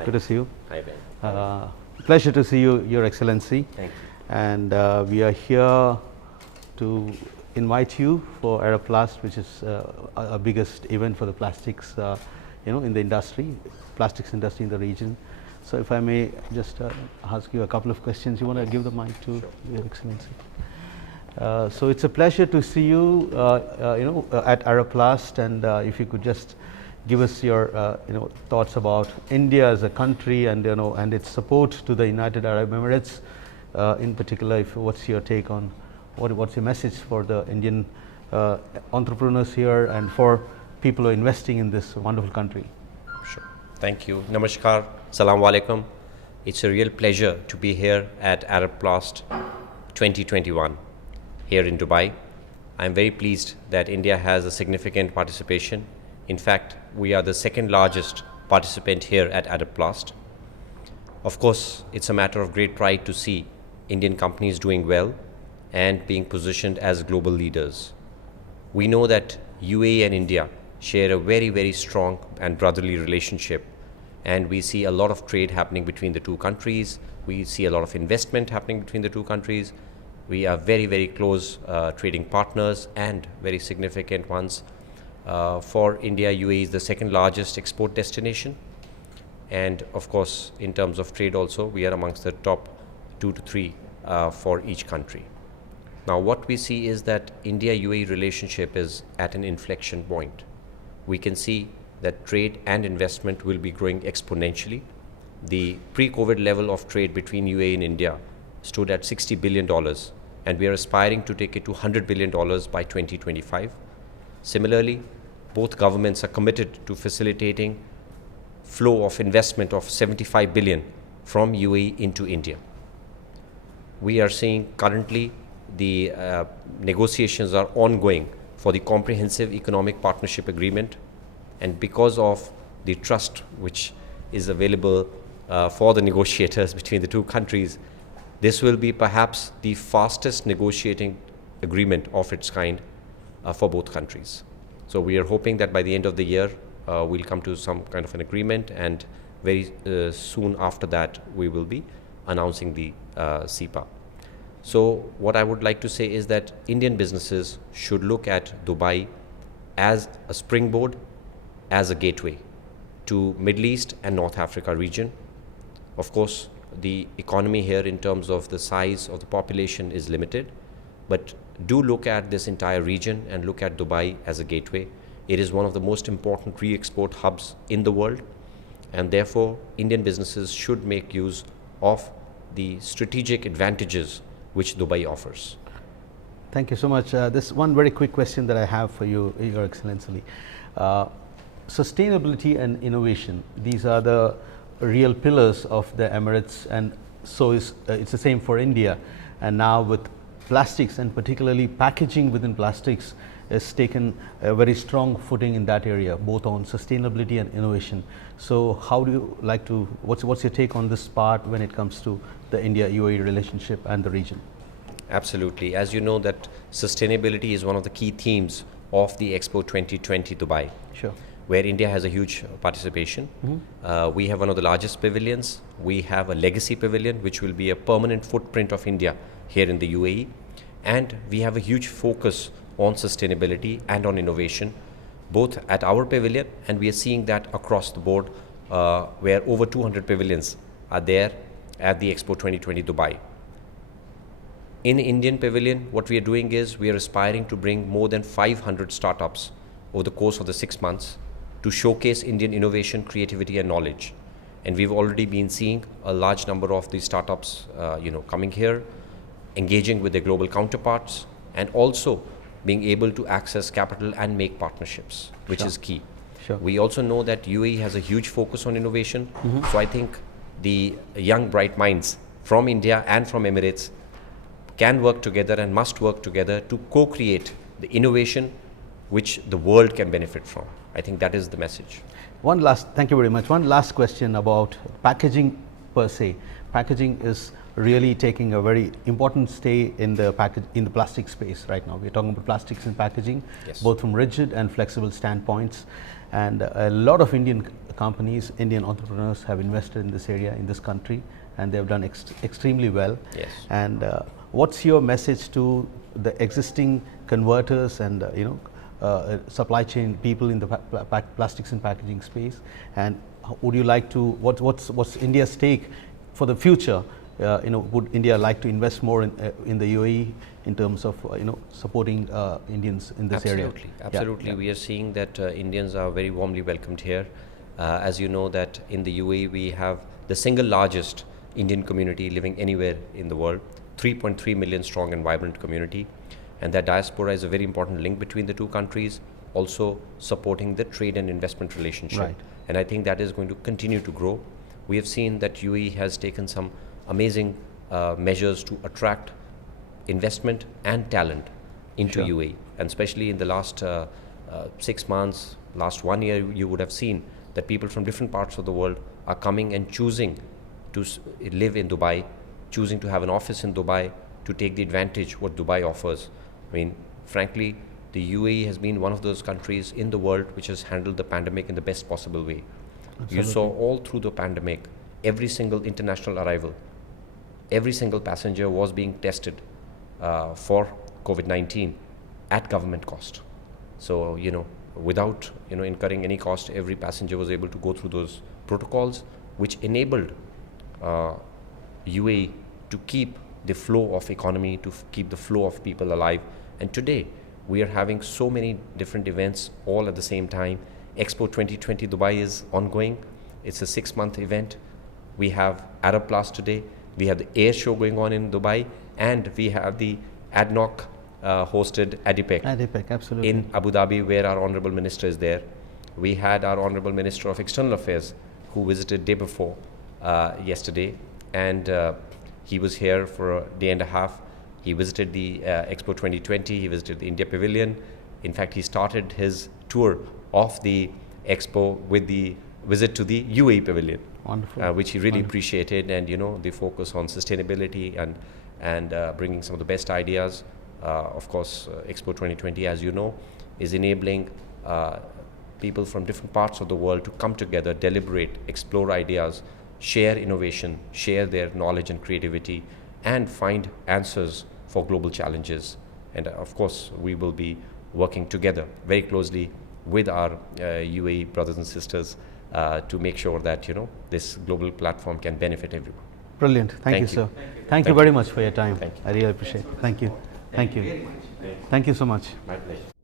Hi. Good to see you. Hi, Ben. Pleasure to see you, Your Excellency. Thank you. And we are here to invite you for ArabPlast, which is our biggest event for the plastics, in the industry, plastics industry in the region. So, if I may just ask you a couple of questions, you want to give the mic to Your Excellency. So, it's a pleasure to see you, at ArabPlast, and if you could just give us your, thoughts about India as a country, and and its support to the United Arab Emirates, in particular. What's your take on what's your message for the Indian entrepreneurs here and for people who are investing in this wonderful country? Sure. Thank you. Namaskar. Assalamu alaikum. It's a real pleasure to be here at ArabPlast 2021 here in Dubai. I'm very pleased that India has a significant participation. In fact, we are the second largest participant here at ArabPlast. Of course, it's a matter of great pride to see Indian companies doing well and being positioned as global leaders. We know that UAE and India share a very, very strong and brotherly relationship, and we see a lot of trade happening between the two countries. We see a lot of investment happening between the two countries. We are very, very close trading partners and very significant ones. For India, UAE is the second largest export destination, and of course in terms of trade also we are amongst the top 2 to 3 for each country. Now what we see is that India-UAE relationship is at an inflection point. We can see that trade and investment will be growing exponentially. The pre-COVID level of trade between UAE and India stood at $60 billion, and we are aspiring to take it to $100 billion by 2025. Similarly, both governments are committed to facilitating flow of investment of 75 billion from UAE into India. We are seeing currently the negotiations are ongoing for the comprehensive economic partnership agreement, and because of the trust which is available for the negotiators between the two countries, this will be perhaps the fastest negotiating agreement of its kind for both countries. So we are hoping that by the end of the year we'll come to some kind of an agreement, and very soon after that we will be announcing the CEPA. So what I would like to say is that Indian businesses should look at Dubai as a springboard, as a gateway to Middle East and North Africa region. Of course, the economy here in terms of the size of the population is limited, but do look at this entire region and look at Dubai as a gateway. It is one of the most important re-export hubs in the world, and therefore Indian businesses should make use of the strategic advantages which Dubai offers. Thank you so much. This one very quick question that I have for you, Your Excellency. Sustainability and innovation, these are the real pillars of the Emirates, and so it's the same for India. And now with plastics, and particularly packaging within plastics, has taken a very strong footing in that area, both on sustainability and innovation. So how do you like to, what's your take on this part when it comes to the India-UAE relationship and the region? Absolutely. As you know, that sustainability is one of the key themes of the Expo 2020 Dubai. Sure. Where India has a huge participation. We have one of the largest pavilions. We have a legacy pavilion, which will be a permanent footprint of India here in the UAE. And we have a huge focus on sustainability and on innovation, both at our pavilion, and we are seeing that across the board, where over 200 pavilions are there at the Expo 2020 Dubai. In Indian pavilion, what we are doing is we are aspiring to bring more than 500 startups over the course of the 6 months to showcase Indian innovation, creativity and knowledge. And we've already been seeing a large number of these startups coming here, engaging with their global counterparts, and also being able to access capital and make partnerships, which is key. Sure. We also know that UAE has a huge focus on innovation. So I think the young bright minds from India and from Emirates can work together and must work together to co-create the innovation which the world can benefit from. I think that is the message. Thank you very much. One last question about packaging per se. Packaging is really taking a very important stay in the plastic space right now. We're talking about plastics and packaging, Yes. both from rigid and flexible standpoints. And a lot of Indian companies, Indian entrepreneurs have invested in this area, in this country, and they've done extremely well. Yes. And what's your message to the existing converters and supply chain people in the plastics and packaging space? And would you like to, what's India's take for the future? Would India like to invest more in the UAE in terms of supporting Indians in this area? Absolutely. Yeah. We are seeing that Indians are very warmly welcomed here. As you know that in the UAE we have the single largest Indian community living anywhere in the world, 3.3 million strong and vibrant community, and that diaspora is a very important link between the two countries, also supporting the trade and investment relationship. Right. And I think that is going to continue to grow. We have seen that UAE has taken some amazing measures to attract investment and talent into Sure. UAE, and especially in the last 6 months, last 1 year, you would have seen that people from different parts of the world are coming and choosing to live in Dubai, choosing to have an office in Dubai, to take the advantage what Dubai offers. I mean, frankly, the UAE has been one of those countries in the world which has handled the pandemic in the best possible way. Absolutely. You saw all through the pandemic, every single international arrival, every single passenger was being tested for COVID-19 at government cost. So, without incurring any cost, every passenger was able to go through those protocols, which enabled UAE to keep the flow of economy, to keep the flow of people alive. And today, we are having so many different events all at the same time. Expo 2020 Dubai is ongoing. It's a 6-month event. We have ArabPlast today. We have the air show going on in Dubai, and we have the ADNOC hosted ADIPEC. ADIPEC, absolutely. In Abu Dhabi, where our Honorable Minister is there. We had our Honorable Minister of External Affairs who visited day before yesterday, and he was here for a day and a half. He visited the Expo 2020, he visited the India Pavilion. In fact, he started his tour of the Expo with the visit to the UAE Pavilion. Wonderful. Which he really appreciated, and the focus on sustainability and bringing some of the best ideas. Of course, Expo 2020, as you know, is enabling people from different parts of the world to come together, deliberate, explore ideas, share innovation, share their knowledge and creativity, and find answers for global challenges. And of course, we will be working together very closely with our UAE brothers and sisters to make sure that this global platform can benefit everyone. Brilliant. Thank you, sir. Thank you very much for your time. I really appreciate it. Thank you. Thank you. Thank you so much. My pleasure.